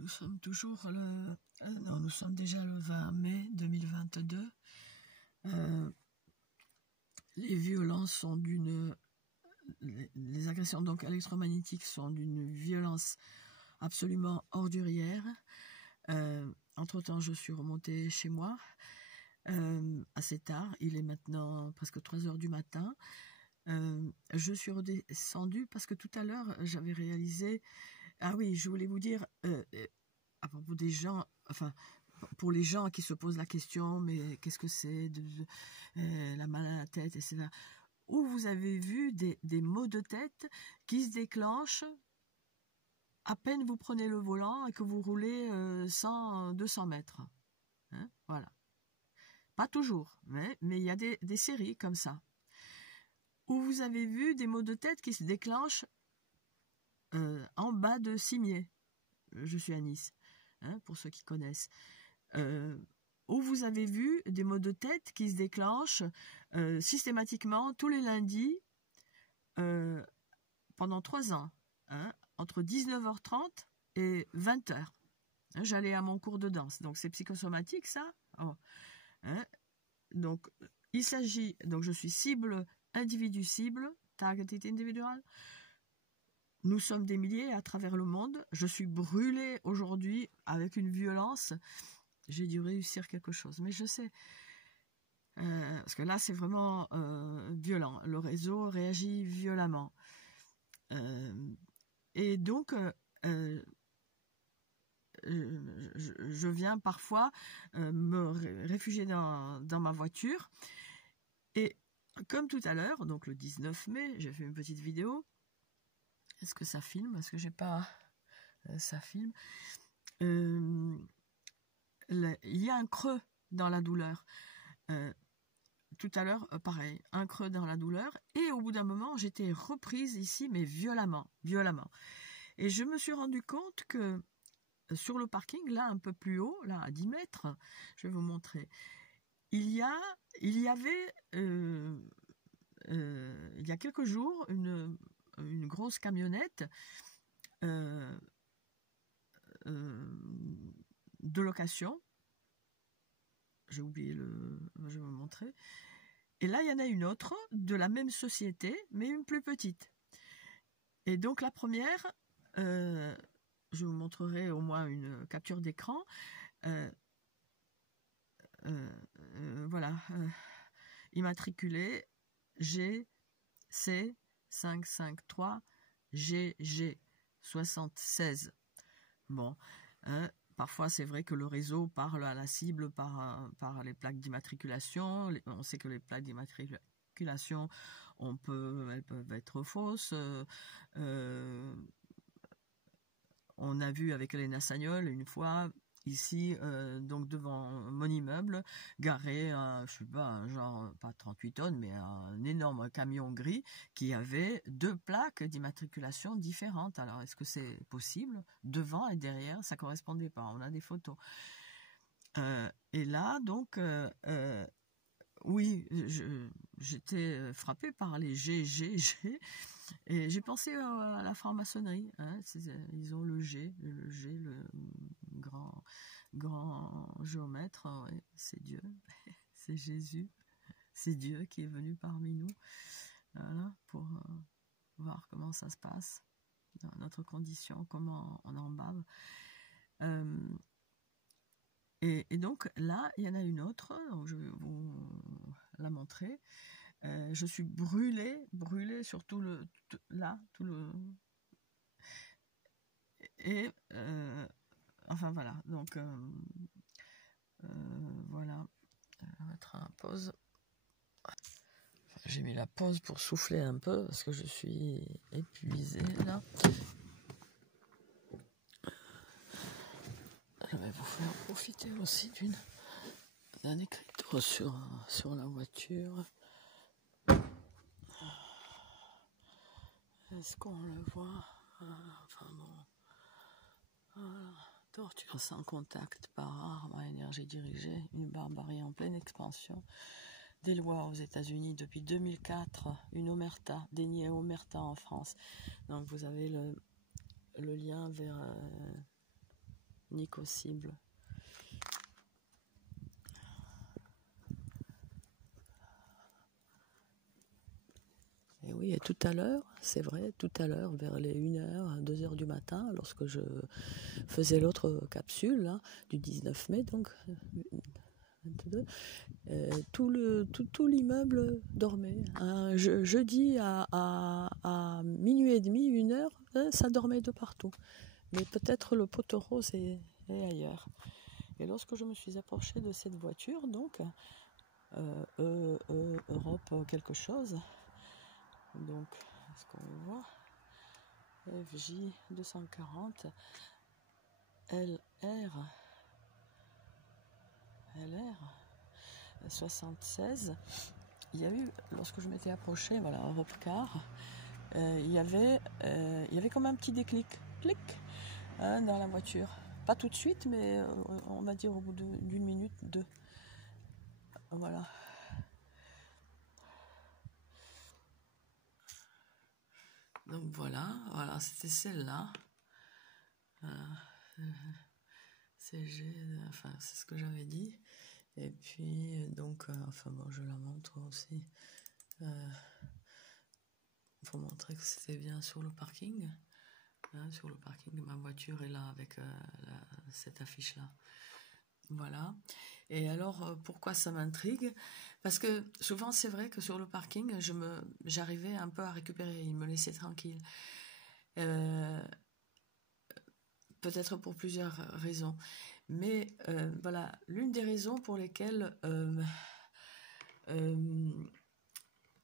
Nous sommes toujours non, nous sommes déjà le 20 mai 2022. Les violences sont les agressions donc électromagnétiques sont d'une violence absolument ordurière. Entre-temps, je suis remontée chez moi assez tard. Il est maintenant presque 3 heures du matin. Je suis redescendue parce que tout à l'heure, j'avais réalisé... Ah oui, je voulais vous dire, à propos des gens, enfin, pour les gens qui se posent la question, mais qu'est-ce que c'est la mal à la tête, etc. Où vous avez vu des maux de tête qui se déclenchent à peine vous prenez le volant et que vous roulez 100-200 mètres. Hein, voilà. Pas toujours, mais il y a des séries comme ça. Où vous avez vu des maux de tête qui se déclenchent en bas de Cimiez. Je suis à Nice, hein, pour ceux qui connaissent. Où vous avez vu des maux de tête qui se déclenchent systématiquement tous les lundis pendant 3 ans, hein, entre 19h30 et 20h. Hein, j'allais à mon cours de danse, donc c'est psychosomatique ça. Oh. Hein, donc il s'agit, donc je suis cible, individu cible, targeted individual. Nous sommes des milliers à travers le monde. Je suis brûlée aujourd'hui avec une violence. J'ai dû réussir quelque chose. Mais je sais, parce que là, c'est vraiment violent. Le réseau réagit violemment. Et donc, je viens parfois me réfugier dans ma voiture. Et comme tout à l'heure, donc le 19 mai, j'ai fait une petite vidéo. Est-ce que ça filme? Est-ce que j'ai pas... ça filme. Il y a un creux dans la douleur. Tout à l'heure, pareil, un creux dans la douleur. Et au bout d'un moment, j'étais reprise ici, mais violemment. Et je me suis rendu compte que sur le parking, là, un peu plus haut, là, à 10 mètres, je vais vous montrer, il y avait, il y a quelques jours, une grosse camionnette de location. J'ai oublié je vais vous montrer. Et là, il y en a une autre de la même société, mais une plus petite. Et donc la première, je vous montrerai au moins une capture d'écran. Voilà, immatriculé GC553 GG76. Bon, parfois c'est vrai que le réseau parle à la cible par les plaques d'immatriculation. On sait que les plaques d'immatriculation, elles peuvent être fausses. On a vu avec Elena Sagnol une fois ici, donc devant mon immeuble, garé, je sais pas, un genre, pas 38 tonnes, mais un énorme camion gris qui avait 2 plaques d'immatriculation différentes. Alors, est-ce que c'est possible? Devant et derrière, ça correspondait pas. On a des photos. Et là, donc, oui, j'étais frappée par les GGG. Et j'ai pensé à la franc-maçonnerie, hein, ils ont le G, le grand géomètre, ouais, c'est Dieu, c'est Jésus, c'est Dieu qui est venu parmi nous, voilà, pour voir comment ça se passe, dans notre condition, comment on en bave. Et donc là, il y en a une autre, donc je vais vous la montrer. Je suis brûlée sur tout le... Et enfin voilà, donc voilà, on va mettre en pause. J'ai mis la pause pour souffler un peu parce que je suis épuisée là. Je vais vous faire profiter aussi d'un écriteau sur la voiture. Est-ce qu'on le voit? Enfin bon. Voilà. Torture sans contact par arme à énergie dirigée, une barbarie en pleine expansion. Des lois aux États-Unis depuis 2004, une omerta, déniée omerta en France. Donc vous avez le lien vers ni qu'aux cibles. Et oui, et tout à l'heure, c'est vrai, tout à l'heure, vers les 1h, 2h du matin, lorsque je faisais l'autre capsule, là, du 19 mai, donc, 22, tout l'immeuble dormait. Jeudi à minuit et demi, 1h, ça dormait de partout. Mais peut-être le poteau rose est ailleurs. Et lorsque je me suis approchée de cette voiture, donc, Europe quelque chose, donc, est-ce qu'on le voit? FJ 240 LR 76. Il y a eu, lorsque je m'étais approchée, voilà, Europe Car, il y avait comme un petit déclic, clic, hein, dans la voiture. Pas tout de suite, mais on va dire au bout d'une minute, 2. Voilà. Donc voilà, c'était celle-là. CG, enfin c'est ce que j'avais dit. Et puis donc, enfin bon, je la montre aussi pour montrer que c'était bien sur le parking. Hein, sur le parking, ma voiture est là avec cette affiche-là. Voilà. Et alors, pourquoi ça m'intrigue? Parce que souvent, c'est vrai que sur le parking, j'arrivais un peu à récupérer, il me laissait tranquille. Peut-être pour plusieurs raisons. Mais voilà, l'une des raisons pour lesquelles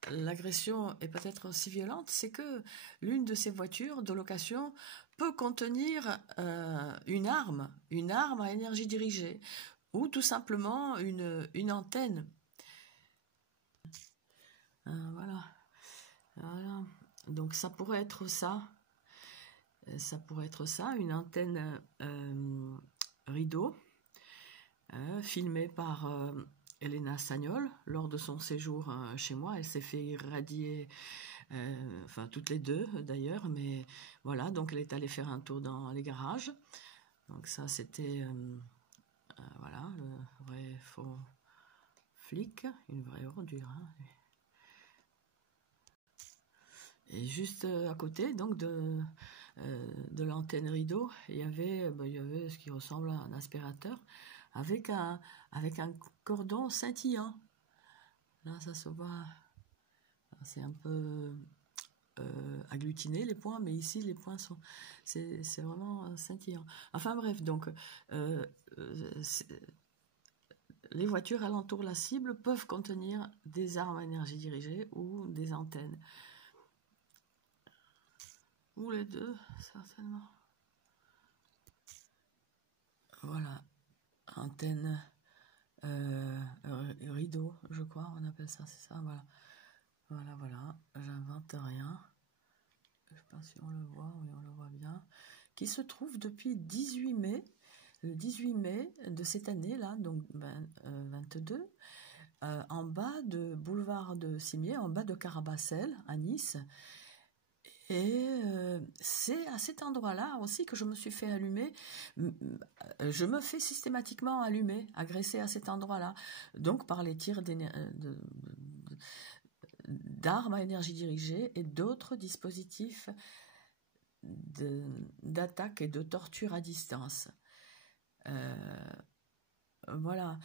l'agression est peut-être aussi violente, c'est que l'une de ces voitures de location peut contenir une arme à énergie dirigée, ou tout simplement une antenne. Voilà. Donc ça pourrait être ça. Une antenne rideau, filmée par Elena Sagnol lors de son séjour chez moi. Elle s'est fait irradier, enfin toutes les deux d'ailleurs, mais voilà, donc elle est allée faire un tour dans les garages. Donc ça c'était voilà, le vrai faux flic, une vraie ordure. Hein. Et juste à côté donc de l'antenne rideau, il y avait ce qui ressemble à un aspirateur avec un cordon scintillant. Là, ça se voit, c'est un peu agglutiné les points, mais ici les points sont, c'est vraiment scintillant. Enfin bref, donc les voitures alentour de la cible peuvent contenir des armes à énergie dirigée ou des antennes. Ou les deux, certainement. Voilà, antenne rideau, je crois, on appelle ça, c'est ça, voilà. Voilà, j'invente rien. Je sais pas si on le voit, oui, on le voit bien. Qui se trouve depuis 18 mai, le 18 mai de cette année-là, donc 22, en bas de boulevard de Cimier, en bas de Carabacel, à Nice. Et c'est à cet endroit-là aussi que je me suis fait allumer. Je me fais systématiquement allumer, agresser à cet endroit-là. Donc par les tirs d'armes à énergie dirigée et d'autres dispositifs d'attaque et de torture à distance. Voilà.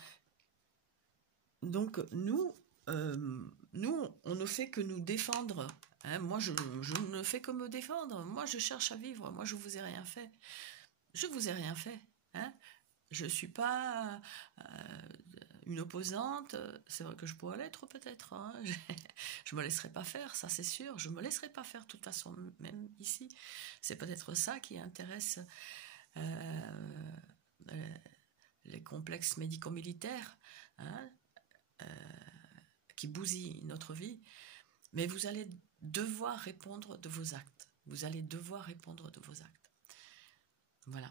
Donc nous, on ne fait que nous défendre. Hein, moi, je ne fais que me défendre. Moi, je cherche à vivre. Moi, je vous ai rien fait. Je vous ai rien fait. Hein. Je suis pas une opposante. C'est vrai que je pourrais l'être peut-être. Hein. Je me laisserai pas faire, ça c'est sûr. Je me laisserai pas faire de toute façon, même ici. C'est peut-être ça qui intéresse les complexes médico-militaires. Hein, qui bousille notre vie, mais vous allez devoir répondre de vos actes. Vous allez devoir répondre de vos actes. Voilà.